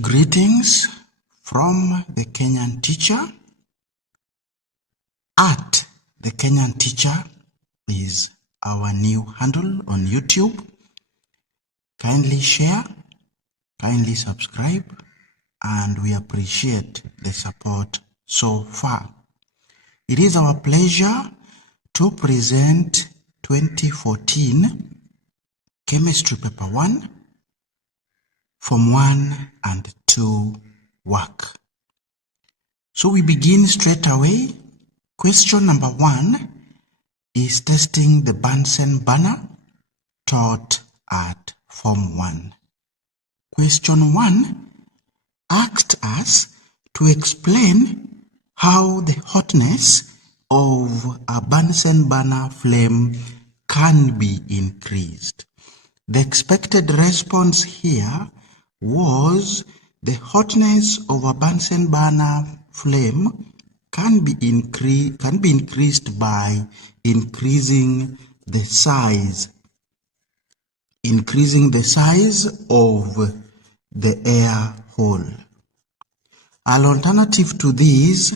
Greetings from the Kenyan teacher. At the Kenyan teacher is our new handle on YouTube. Kindly share, kindly subscribe, and we appreciate the support so far. It is our pleasure to present 2014 Chemistry Paper 1, Form 1 and 2 work. So we begin straight away. Question number 1 is testing the Bunsen burner taught at Form 1. Question 1 asked us to explain how the hotness of a Bunsen burner flame can be increased. The expected response here was the hotness of a Bunsen burner flame can be increased by increasing the size of the air hole. An alternative to this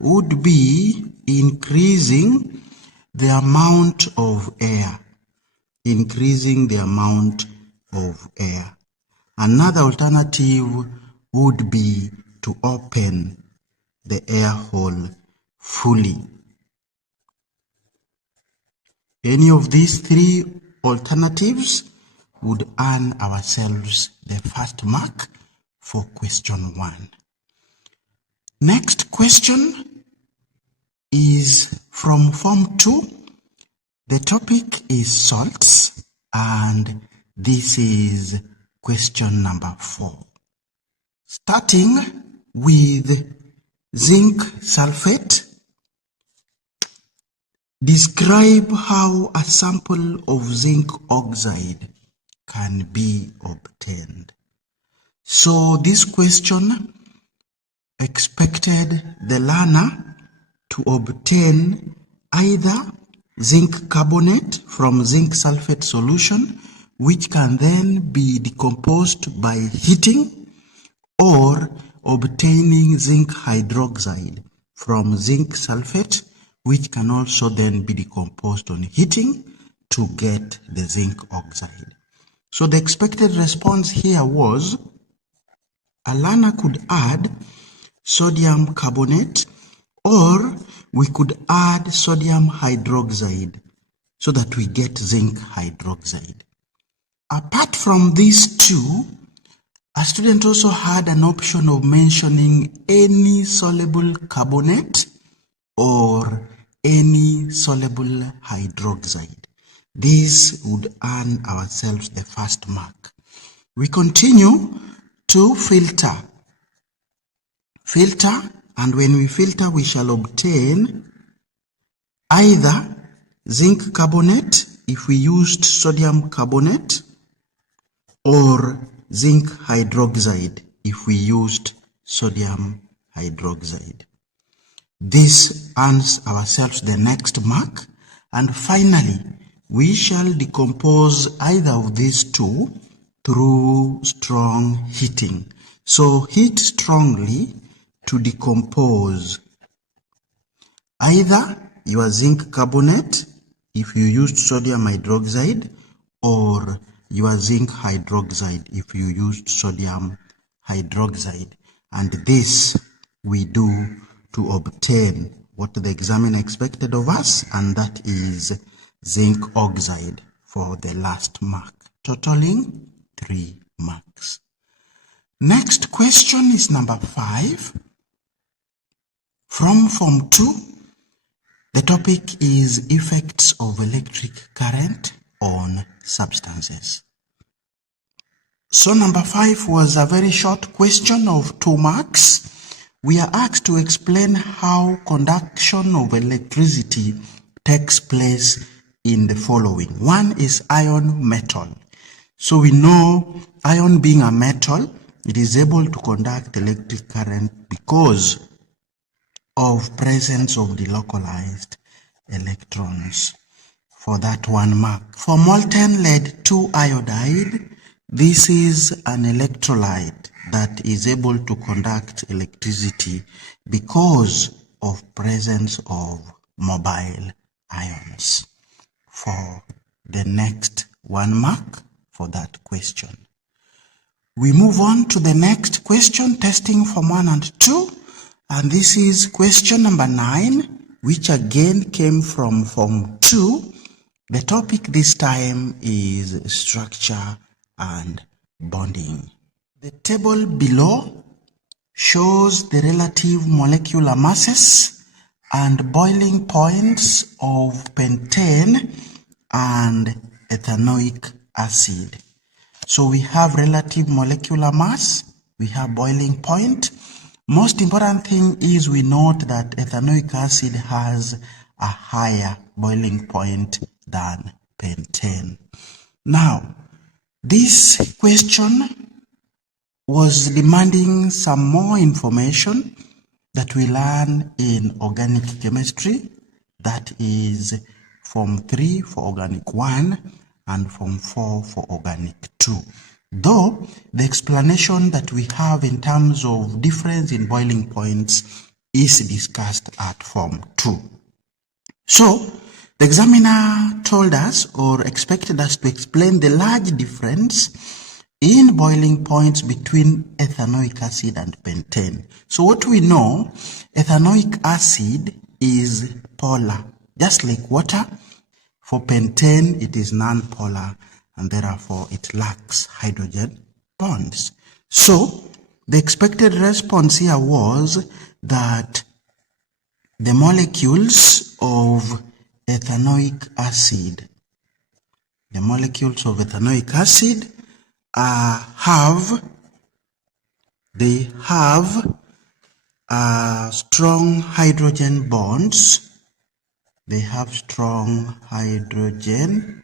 would be increasing the amount of air. Another alternative would be to open the air hole fully. Any of these three alternatives would earn ourselves the first mark for question 1. Next question is from Form 2. The topic is salts, and this is question number 4. Starting with zinc sulfate, describe how a sample of zinc oxide can be obtained. So this question expected the learner to obtain either zinc carbonate from zinc sulfate solution, which can then be decomposed by heating, or obtaining zinc hydroxide from zinc sulfate, which can also then be decomposed on heating to get the zinc oxide. So the expected response here was a learner could add sodium carbonate, or we could add sodium hydroxide so that we get zinc hydroxide. Apart from these two, a student also had an option of mentioning any soluble carbonate or any soluble hydroxide. This would earn ourselves the first mark. We continue to filter, and when we filter, we shall obtain either zinc carbonate if we used sodium carbonate, or zinc hydroxide if we used sodium hydroxide. This earns ourselves the next mark, and finally we shall decompose either of these two through strong heating. So heat strongly to decompose either your zinc carbonate if you used sodium hydroxide, or your zinc hydroxide if you used sodium hydroxide. And this we do to obtain what the examiner expected of us, and that is zinc oxide for the last mark, totaling 3 marks. Next question is number 5 from Form 2. The topic is effects of electric current on substances. So number 5 was a very short question of 2 marks. We are asked to explain how conduction of electricity takes place in the following. 1 is iron metal. So we know iron being a metal, it is able to conduct electric current because of presence of delocalized electrons. For that 1 mark. For molten lead 2 iodide, This is an electrolyte that is able to conduct electricity because of presence of mobile ions. For the next 1 mark for that question. We move on to the next question, testing Form 1 and 2, and this is question number 9, which again came from Form 2. The topic this time is structure and bonding. The table below shows the relative molecular masses and boiling points of pentane and ethanoic acid. So we have relative molecular mass, we have boiling point. Most important thing is we note that ethanoic acid has a higher boiling point than pentane. Now, this question was demanding some more information that we learn in organic chemistry, that is Form 3 for Organic 1 and Form 4 for Organic 2. Though the explanation that we have in terms of difference in boiling points is discussed at Form 2. So, the examiner told us or expected us to explain the large difference in boiling points between ethanoic acid and pentane. So what we know, ethanoic acid is polar, just like water. For pentane, it is non-polar, and therefore it lacks hydrogen bonds. So the expected response here was that the molecules of ethanoic acid, have strong hydrogen bonds. They have strong hydrogen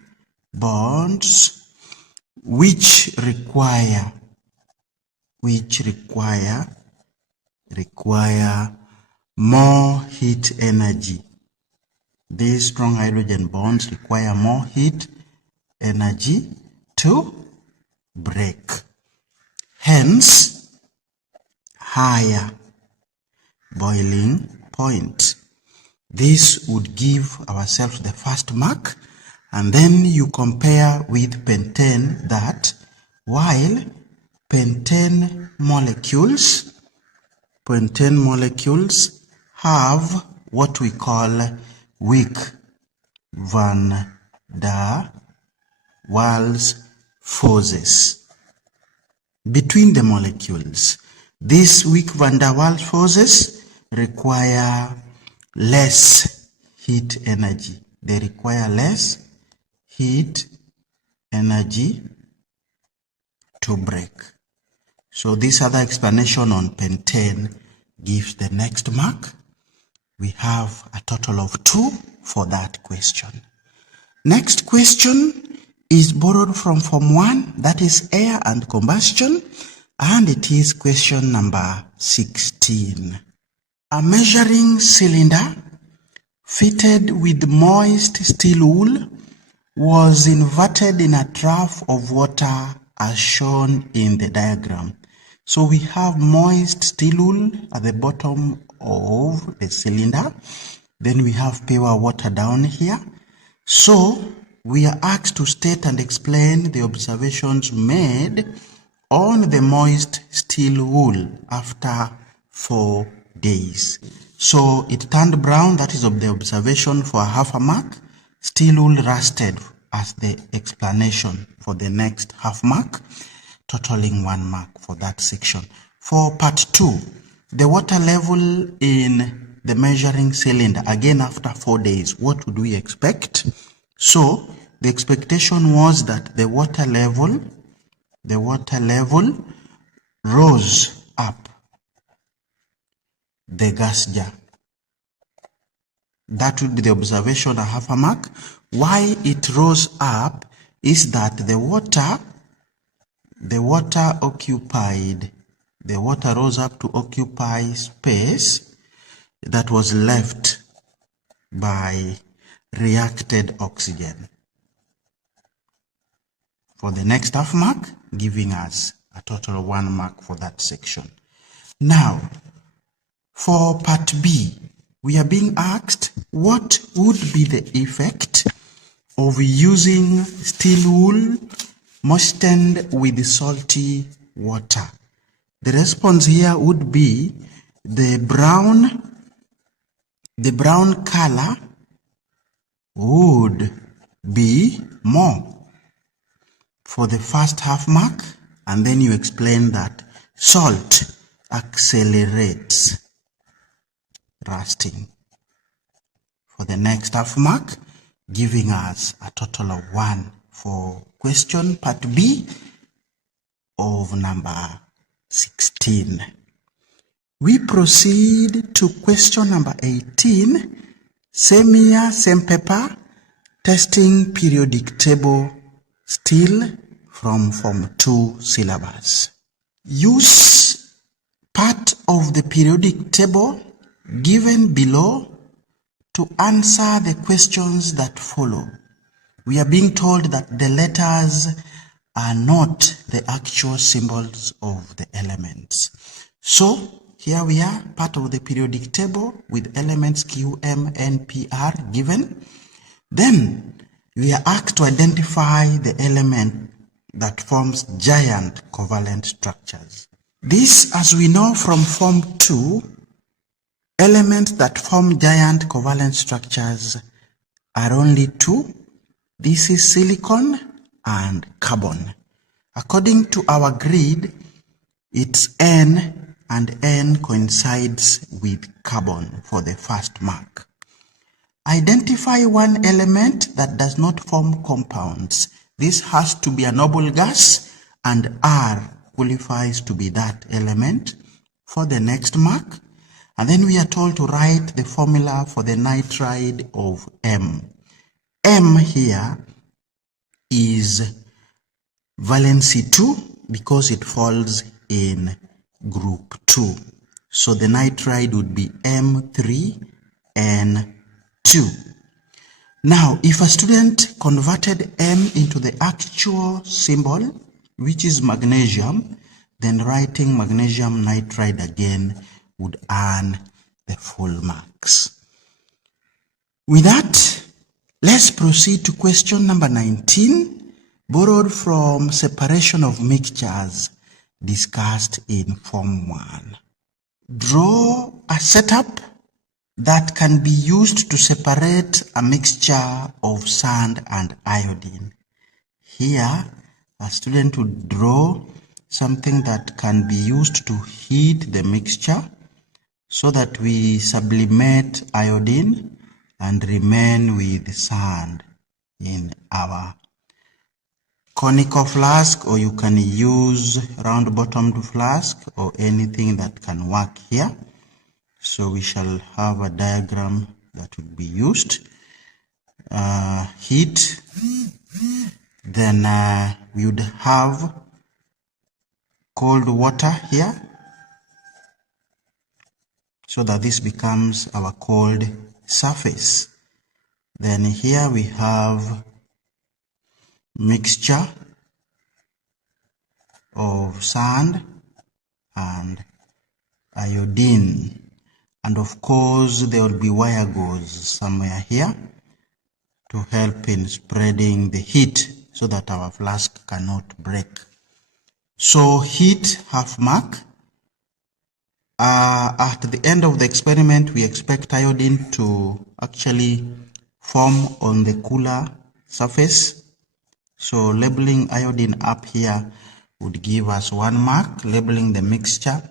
bonds which require more heat energy. These strong hydrogen bonds require more heat energy to break. Hence, higher boiling point. This would give ourselves the first mark, and then you compare with pentane that while pentane molecules have what we call weak van der Waals forces between the molecules. These weak van der Waals forces require less heat energy. They require less heat energy to break. So this other explanation on pentane gives the next mark. We have a total of 2 for that question. Next question is borrowed from Form 1, that is air and combustion, and it is question number 16. A measuring cylinder fitted with moist steel wool was inverted in a trough of water as shown in the diagram. So we have moist steel wool at the bottom of the cylinder. Then we have pure water down here. So we are asked to state and explain the observations made on the moist steel wool after 4 days. So it turned brown, that is of the observation, for half a mark. Steel wool rusted as the explanation for the next half mark, totaling 1 mark for that section. For part 2, the water level in the measuring cylinder, again after 4 days, what would we expect? So the expectation was that the water level rose up the gas jar. That would be the observation, a half a mark. Why it rose up is that the water rose up to occupy space that was left by reacted oxygen. for the next half mark, giving us a total of 1 mark for that section. Now, for part B, we are being asked what would be the effect of using steel wool moistened with salty water. The response here would be the brown color would be more for the first half mark, and then you explain that salt accelerates rusting for the next half mark, giving us a total of 1 for question part B of number 16. We proceed to question number 18. Same year, same paper, testing periodic table, still from Form 2 syllabus. Use part of the periodic table given below to answer the questions that follow. We are being told that the letters are not the actual symbols of the elements. So here we are, part of the periodic table with elements Q, M, N, P, R given. Then we are asked to identify the element that forms giant covalent structures. This, as we know from Form 2, elements that form giant covalent structures are only 2. This is silicon and carbon. According to our grid, it's N, and N coincides with carbon for the first mark. Identify one element that does not form compounds. This has to be a noble gas, and R qualifies to be that element for the next mark. And then we are told to write the formula for the nitride of M. M here is valency 2 because it falls in group 2. So the nitride would be M3N2. Now, if a student converted M into the actual symbol, which is magnesium, then writing magnesium nitride again would earn the full marks. With that, let's proceed to question number 19, borrowed from separation of mixtures discussed in Form 1. Draw a setup that can be used to separate a mixture of sand and iodine. Here, a student would draw something that can be used to heat the mixture so that we sublimate iodine and remain with sand in our conical flask, or you can use round bottomed flask or anything that can work here. So we shall have a diagram that will be used. Heat, then we would have cold water here, so that this becomes our cold surface. Then here we have mixture of sand and iodine. And of course, there will be wire gauze somewhere here to help in spreading the heat so that our flask cannot break. So heat half mark. At the end of the experiment, we expect iodine to actually form on the cooler surface. So labeling iodine up here would give us 1 mark. Labeling the mixture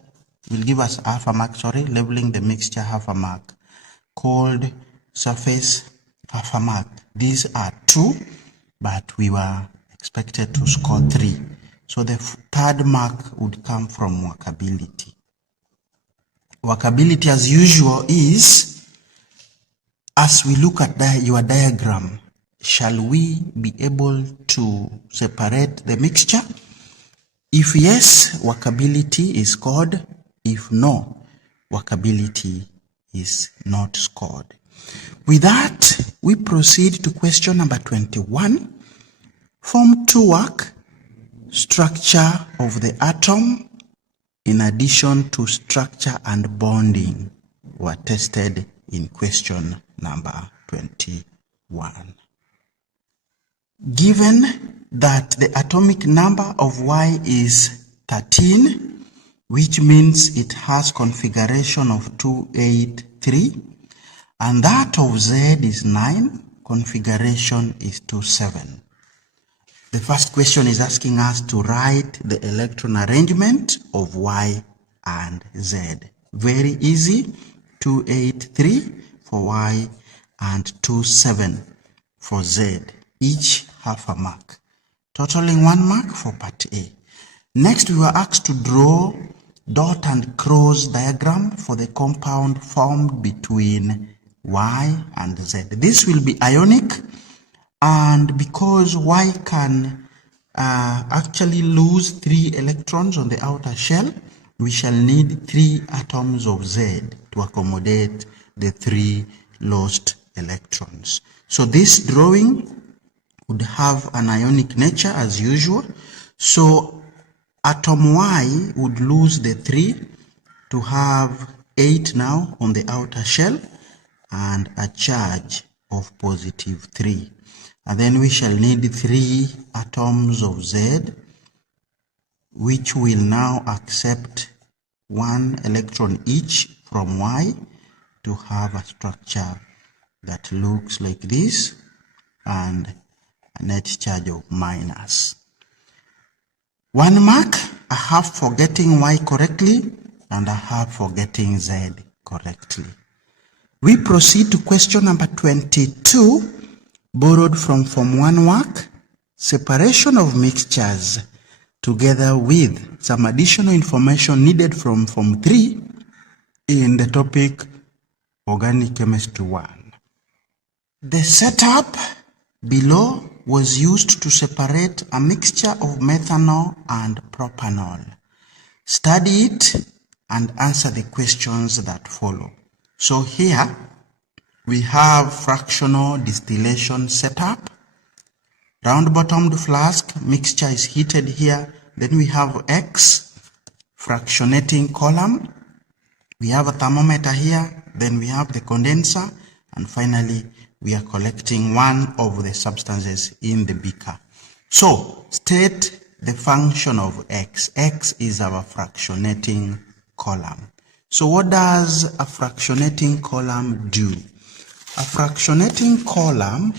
will give us half a mark, labeling the mixture half a mark. Cold surface half a mark. These are 2, but we were expected to score 3. So the third mark would come from workability. Workability, as usual, is, as we look at your diagram, shall we be able to separate the mixture? If yes, workability is scored. If no, workability is not scored. With that, we proceed to question number 21. Form 2 work, structure of the atom in addition to structure and bonding were tested in question number 21. Given that the atomic number of Y is 13, which means it has configuration of 283, and that of Z is 9, configuration is 27. The first question is asking us to write the electron arrangement of Y and Z. Very easy, 283 for Y and 27 for Z, each half a mark, totaling 1 mark for part A. Next, we were asked to draw dot and cross diagram for the compound formed between Y and Z. This will be ionic, and because Y can actually lose 3 electrons on the outer shell, we shall need 3 atoms of Z to accommodate the 3 lost electrons. So this drawing would have an ionic nature as usual. So atom Y would lose the 3 to have 8 now on the outer shell and a charge of positive 3. And then we shall need 3 atoms of Z, which will now accept 1 electron each from Y to have a structure that looks like this and a net charge of minus. 1 mark, a half for getting Y correctly and a half for getting Z correctly. We proceed to question number 22, borrowed from Form 1 work, separation of mixtures, together with some additional information needed from Form 3 in the topic Organic Chemistry 1. The setup below was used to separate a mixture of methanol and propanol. Study it and answer the questions that follow. So here we have fractional distillation setup. Round-bottomed flask, mixture is heated here. Then we have X, fractionating column. We have a thermometer here. Then we have the condenser. And finally, we are collecting one of the substances in the beaker. So, state the function of X. X is our fractionating column. So what does a fractionating column do? A fractionating column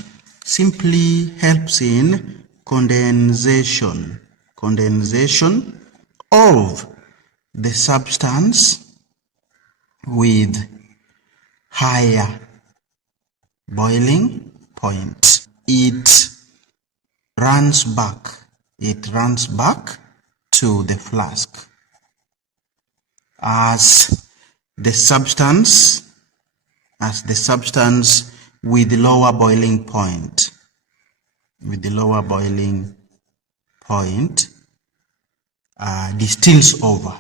simply helps in condensation of the substance with higher boiling point. It runs back to the flask as the substance with the lower boiling point distills over.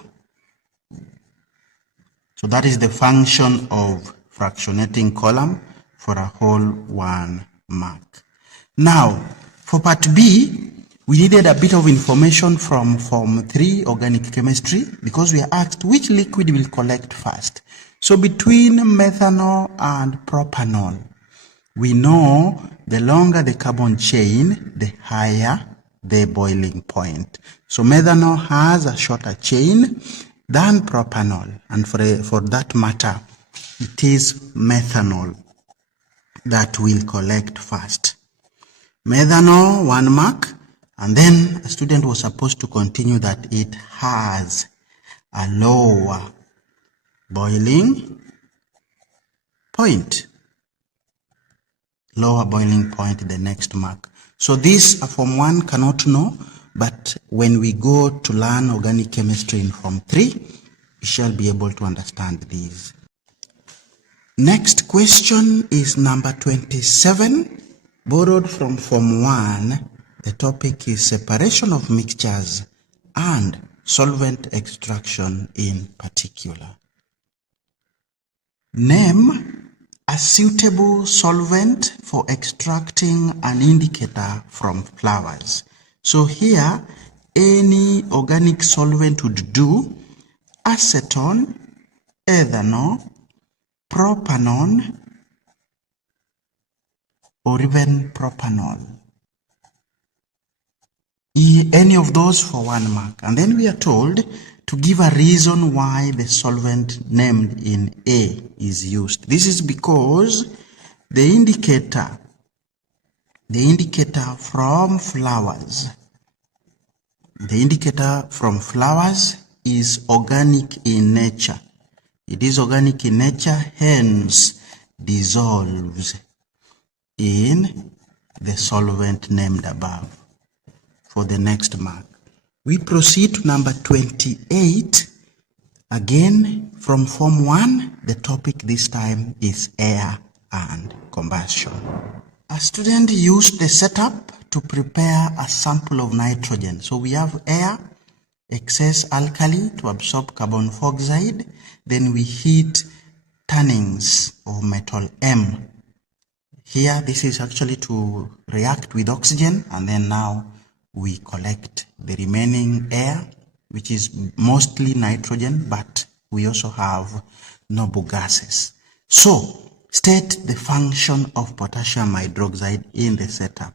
So that is the function of fractionating column for a whole 1 mark. Now, for part B, we needed a bit of information from Form 3 Organic Chemistry because we are asked which liquid will collect first. So between methanol and propanol, we know the longer the carbon chain, the higher the boiling point. So methanol has a shorter chain than propanol, and for that matter, it is methanol that will collect first. Methanol, 1 mark, and then a student was supposed to continue that it has a lower boiling point. Lower boiling point, the next mark. So this Form 1 cannot know, but when we go to learn organic chemistry in Form 3, we shall be able to understand these. Next question is number 27, borrowed from Form 1. The topic is separation of mixtures and solvent extraction in particular. Name a suitable solvent for extracting an indicator from flowers. So here any organic solvent would do: acetone, ethanol, propanol, or even propanol. Any of those for 1 mark. And then we are told to give a reason why the solvent named in A is used. This is because the indicator from flowers, is organic in nature. It is organic in nature, hence dissolves in the solvent named above. For the next mark, we proceed to number 28. Again, from Form 1, the topic this time is air and combustion. A student used the setup to prepare a sample of nitrogen. So we have air, excess alkali to absorb carbon dioxide. Then we heat tannins of metal M. Here, this is actually to react with oxygen, and then now we collect the remaining air, which is mostly nitrogen, but we also have noble gases. So, state the function of potassium hydroxide in the setup.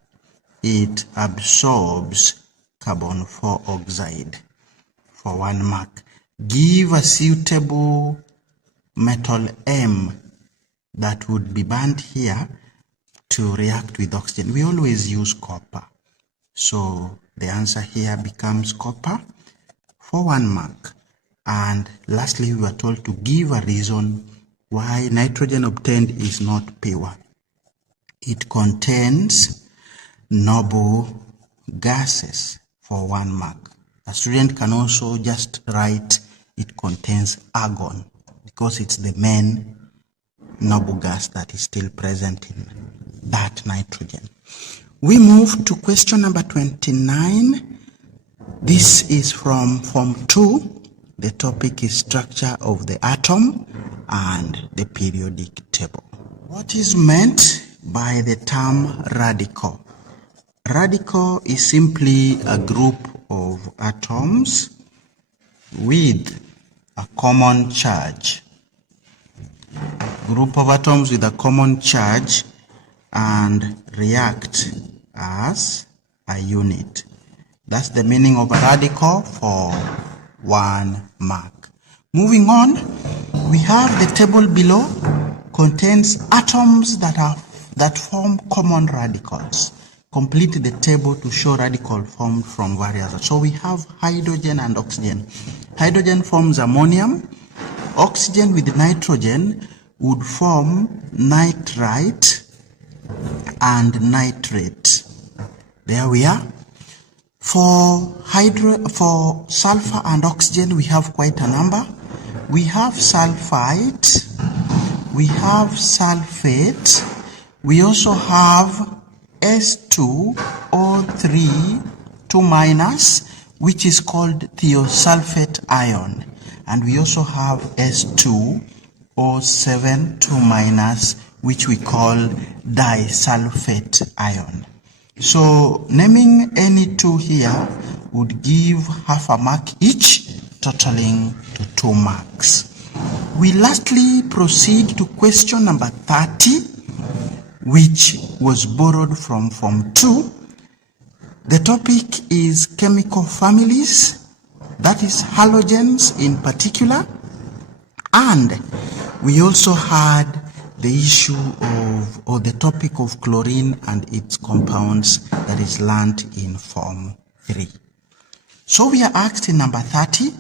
It absorbs carbon dioxide for 1 mark. Give a suitable metal M that would be burnt here to react with oxygen. We always use copper. So the answer here becomes copper for 1 mark. And lastly, we are told to give a reason why nitrogen obtained is not pure. It contains noble gases for 1 mark. A student can also just write it contains argon because it's the main noble gas that is still present in that nitrogen. We move to question number 29. This is from Form 2. The topic is structure of the atom and the periodic table. What is meant by the term radical? Radical is simply a group of atoms with a common charge. Group of atoms with a common charge and react as a unit. That's the meaning of a radical for 1 mark. Moving on, we have the table below contains atoms that form common radicals. Complete the table to show radical formed from various. So we have hydrogen and oxygen. Hydrogen forms ammonium. Oxygen with nitrogen would form nitrite and nitrate. There we are. For sulfur and oxygen, we have quite a number. We have sulfite, we have sulfate, we also have S2O3 2-, which is called thiosulfate ion, and we also have S2O7 2-, which we call disulfate ion. So naming any two here would give half a mark each, totaling to 2 marks. We lastly proceed to question number 30, which was borrowed from Form 2. The topic is chemical families, that is halogens in particular, and we also had the issue of, or the topic of chlorine and its compounds that is learnt in Form 3. So we are asked in number 30,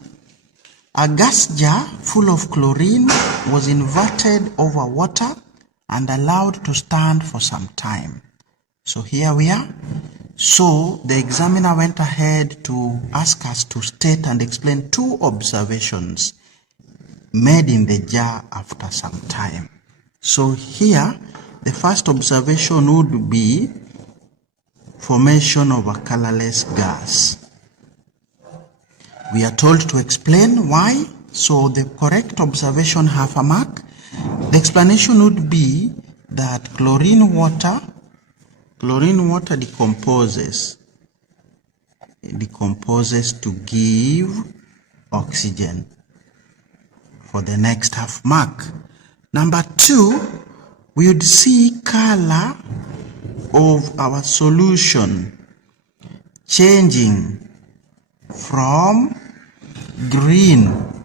a gas jar full of chlorine was inverted over water and allowed to stand for some time. So here we are. So the examiner went ahead to ask us to state and explain 2 observations made in the jar after some time. So here, the first observation would be formation of a colorless gas. We are told to explain why. So the correct observation, half a mark. The explanation would be that chlorine water decomposes decomposes to give oxygen for the next half mark. Number 2, we would see color of our solution changing from green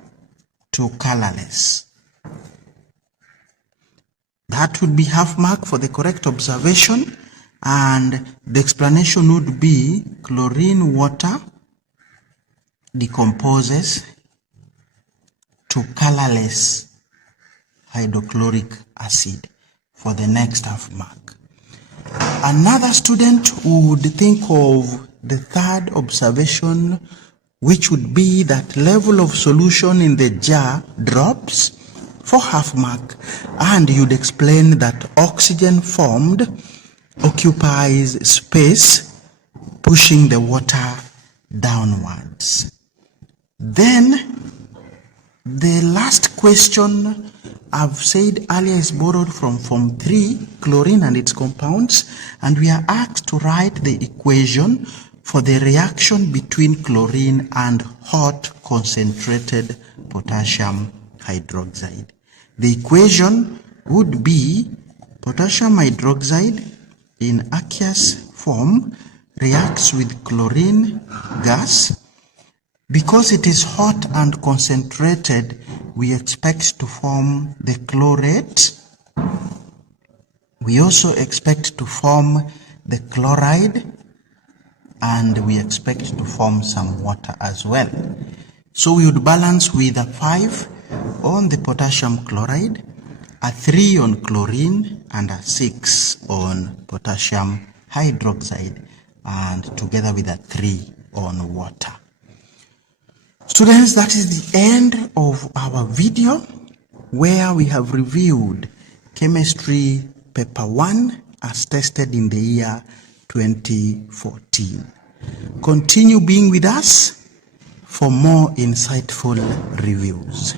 to colorless. That would be half mark for the correct observation, and the explanation would be chlorine water decomposes to colorless hydrochloric acid for the next half mark. Another student would think of the third observation, which would be that level of solution in the jar drops for half mark, and you'd explain that oxygen formed occupies space, pushing the water downwards. Then the last question I've said earlier is borrowed from Form 3, chlorine and its compounds, and we are asked to write the equation for the reaction between chlorine and hot concentrated potassium hydroxide. The equation would be potassium hydroxide in aqueous form reacts with chlorine gas. Because it is hot and concentrated, we expect to form the chlorate. We also expect to form the chloride, and we expect to form some water as well. So we would balance with a 5 on the potassium chloride, a 3 on chlorine, and a 6 on potassium hydroxide, and together with a 3 on water. Students, that is the end of our video where we have reviewed chemistry paper 1 as tested in the year 2014. Continue being with us for more insightful reviews.